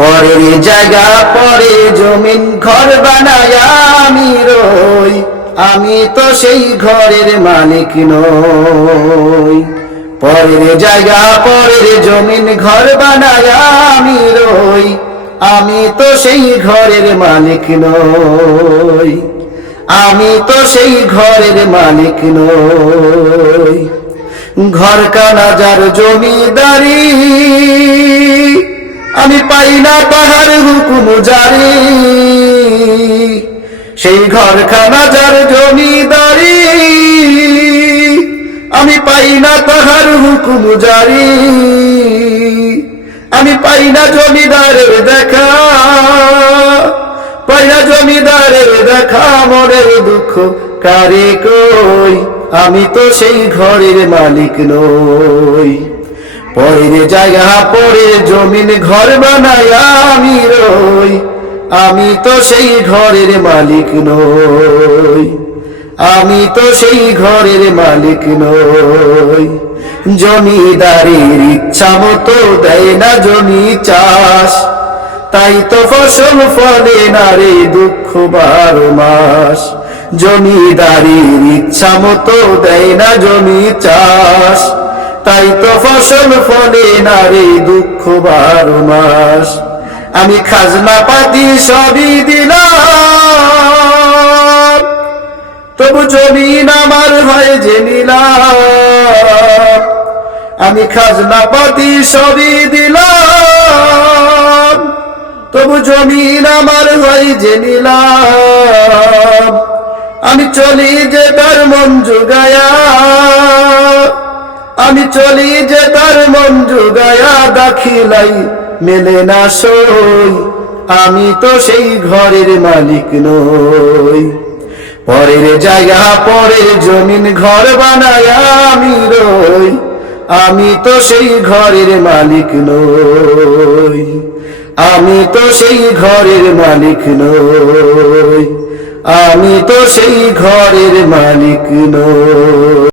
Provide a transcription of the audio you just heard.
পরের জায়গা পরে জমিন ঘর বানায় আমি রই, আমি তো সেই ঘরের মালিক নই। পরের জায়গা পরের জমিন ঘর বানায় আমি রই, আমি তো সেই ঘরের মালিক নই। আমি তো সেই ঘরের মালিক নই। ঘর কানা যার জমিদারি, আমি পাই না তাহার হুকুম জারি। সেই ঘরখানা যার জমিদারি, আমি পাই না তাহার হুকুম জারি। আমি পাই না জমিদারের দেখা, পাই না জমিদারের দেখা, মনের দুঃখ কারে কই, আমি তো সেই ঘরের মালিক নই। পরের জায়গা পরের জমিন ঘর বানায় আমি রই, আমি তো সেই ঘরের মালিক নই। আমি তো সেই ঘরের মালিক নই। জমিদারের ইচ্ছা মতো দেয় না জমি চাষ, তাই তো ফসল ফলে না রে দুঃখ 12 মাস। জমিদারের ইচ্ছা মতো দেয় না জমি চাষ, তাই তো ফসল ফলে না রে দুঃখ 12 মাস। আমি খাজনা পাতি সবই দিলাম, তবু জমিন আমার হয় যে নিলাম। আমি খাজনা পাতি সবই দিলাম, তবু জমিন আমার হয় যে নিলাম। আমি চলি যে তার মন জুগায়া, আমি চলি যে তার মন জুগায়া, দাখিলাই মেলে না সই, আমি তো সেই ঘরের মালিক নই। পরের জায়গা পরের জমিন ঘর বানায় আমি রই, আমি তো সেই ঘরের মালিক নই। আমি তো সেই ঘরের মালিক নই। আমি তো সেই ঘরের মালিক নই।